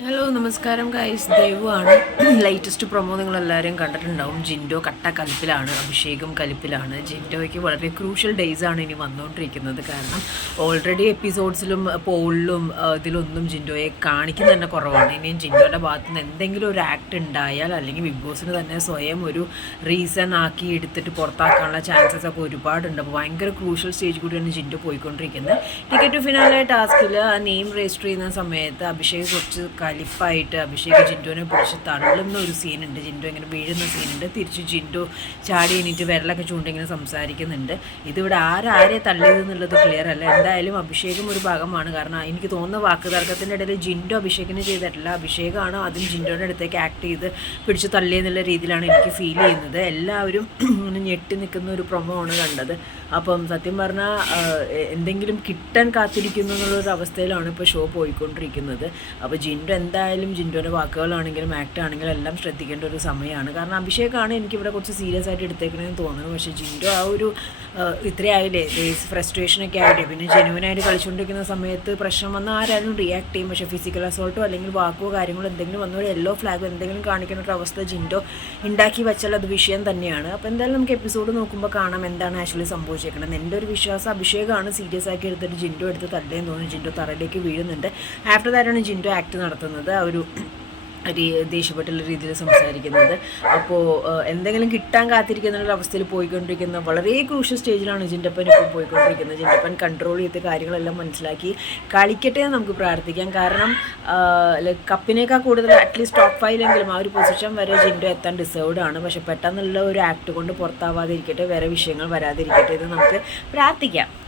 Hello നമസ്കാരം guys ദേവുവാണ് latest promo നിങ്ങൾ എല്ലാവരും കണ്ടിട്ടുണ്ടാവും. ജിൻഡോ കട്ട കലിപ്പിലാണ് അഭിഷേകം കലിപ്പിലാണ്. ജിൻഡോയ്ക്ക് വളരെ ക്രൂഷ്യൽ ഡേയ്സ് ആണ് ഇനി വന്നുകൊണ്ടിരിക്കുന്നത് കാരണം ഓൾറെഡി എപ്പിസോഡ്സിലും പോളിലും ഇതിലൊന്നും ജിൻഡോയെ കാണിക്കുന്ന തന്നെ കുറവാണ്. ഇനിയും ജിൻഡോയുടെ ഭാഗത്തു നിന്ന് എന്തെങ്കിലും ഒരു ആക്ട് ഉണ്ടായാൽ അല്ലെങ്കിൽ ബിഗ് ബോസിന് തന്നെ സ്വയം ഒരു റീസൺ ആക്കി എടുത്തിട്ട് പുറത്താക്കാനുള്ള ചാൻസസ് ഒക്കെ ഒരുപാടുണ്ട്. അപ്പോൾ ഭയങ്കര ക്രൂഷ്യൽ സ്റ്റേജ് കൂടിയാണ് ജിൻഡോ പോയിക്കൊണ്ടിരിക്കുന്നത്. ടിക്കറ്റ് ഫിനാലെ ടാസ്കിൽ ആ നെയിം രജിസ്റ്റർ ചെയ്യുന്ന സമയത്ത് അഭിഷേക് കുറച്ച് കലിപ്പായിട്ട് അഭിഷേക് ജിൻഡോനെ പിടിച്ച് തള്ളുന്ന ഒരു സീനുണ്ട്. ജിൻഡോ ഇങ്ങനെ വീഴുന്ന സീനുണ്ട്. തിരിച്ച് ജിൻഡോ ചാടി എണീറ്റ് വിരലൊക്കെ ചൂണ്ടിങ്ങനെ സംസാരിക്കുന്നുണ്ട്. ഇതിവിടെ ആരാരെ തള്ളിയത് എന്നുള്ളത് ക്ലിയർ അല്ല. എന്തായാലും അഭിഷേകം ഒരു ഭാഗമാണ്. കാരണം എനിക്ക് തോന്നുന്ന വാക്ക് തർക്കത്തിന്റെ ഇടയിൽ ജിൻഡോ അഭിഷേകിന് ചെയ്തിട്ടില്ല. അഭിഷേകമാണ് അതും ജിൻഡോയുടെ അടുത്തേക്ക് ആക്ട് ചെയ്ത് പിടിച്ച് തള്ളിയെന്നുള്ള രീതിയിലാണ് എനിക്ക് ഫീൽ ചെയ്യുന്നത്. എല്ലാവരും ഇങ്ങനെ ഞെട്ടി നിൽക്കുന്ന ഒരു പ്രൊമോ ആണ് കണ്ടത്. അപ്പം സത്യം പറഞ്ഞാൽ എന്തെങ്കിലും കിട്ടാൻ കാത്തിരിക്കുന്നു എന്നുള്ളൊരു അവസ്ഥയിലാണ് ഇപ്പോൾ ഷോ പോയിക്കൊണ്ടിരിക്കുന്നത്. അപ്പോൾ ജിൻഡു എന്തായാലും ജിൻഡോന്റെ വാക്കുകളാണെങ്കിലും ആക്ട് ആണെങ്കിലും എല്ലാം ശ്രദ്ധിക്കേണ്ട ഒരു സമയമാണ് കാരണം അഭിഷേകാണ് എനിക്കിവിടെ കുറച്ച് സീരിയസ് ആയിട്ട് എടുത്തേക്കണമെന്ന് തോന്നുന്നു. പക്ഷേ ജിൻഡോ ആ ഒരു ഇത്രയായില്ലേ ഫ്രസ്ട്രേഷനൊക്കെ ആയിട്ട് പിന്നെ ജനുവനായിട്ട് കളിച്ചുകൊണ്ടിരിക്കുന്ന സമയത്ത് പ്രശ്നം വന്നാൽ ആരായാലും റിയാക്ട് ചെയ്യും. പക്ഷേ ഫിസിക്കൽ അസോൾട്ടോ അല്ലെങ്കിൽ വാക്കോ കാര്യങ്ങളോ എന്തെങ്കിലും വന്നോ യെല്ലോ ഫ്ലാഗോ എന്തെങ്കിലും കാണിക്കുന്ന ഒരു അവസ്ഥ ജിൻഡോ ഉണ്ടാക്കി വെച്ചാൽ അത് വിഷയം തന്നെയാണ്. അപ്പോൾ എന്തായാലും നമുക്ക് എപ്പിസോഡ് നോക്കുമ്പോൾ കാണാം. എന്താണ് ആക്ച്വലി സംഭവിച്ചേക്കുന്നത് എന്റെ ഒരു വിശ്വാസം അഭിഷേകമാണ് സീരിയസ് ആക്കി എടുത്തിട്ട് ജിൻഡോ എടുത്ത് തട്ടേന്ന് തോന്നുന്നു. ജിൻഡോ തറയിലേക്ക് വീഴുന്നുണ്ട്. ആഫ്റ്റർ ദാറ്റാണ് ജിൻഡോ ആക്ട് നടത്തുന്നത്. ആ ഒരു ദേഷ്യപ്പെട്ടുള്ള രീതിയിൽ സംസാരിക്കുന്നത്. അപ്പോൾ എന്തെങ്കിലും കിട്ടാൻ കാത്തിരിക്കുന്ന ഒരു അവസ്ഥയിൽ പോയിക്കൊണ്ടിരിക്കുന്ന വളരെ ക്രൂഷ്യൽ സ്റ്റേജിലാണ് ജിന്റപ്പൻ ഇപ്പോൾ പോയിക്കൊണ്ടിരിക്കുന്നത്. ജിന്റപ്പൻ കൺട്രോൾ ചെയ്ത് കാര്യങ്ങളെല്ലാം മനസ്സിലാക്കി കളിക്കട്ടെ എന്ന് നമുക്ക് പ്രാർത്ഥിക്കാം. കാരണം കപ്പിനേക്കാൾ കൂടുതൽ അറ്റ്ലീസ്റ്റ് ടോപ്പ് ഫൈവിലെങ്കിലും ആ ഒരു പൊസിഷൻ വരെ ജിൻഡോ എത്താൻ ഡിസേർവ്ഡ് ആണ്. പക്ഷെ പെട്ടെന്നുള്ള ഒരു ആക്ട് കൊണ്ട് പുറത്താവാതിരിക്കട്ടെ വേറെ വിഷയങ്ങൾ വരാതിരിക്കട്ടെ എന്ന് നമുക്ക് പ്രാർത്ഥിക്കാം.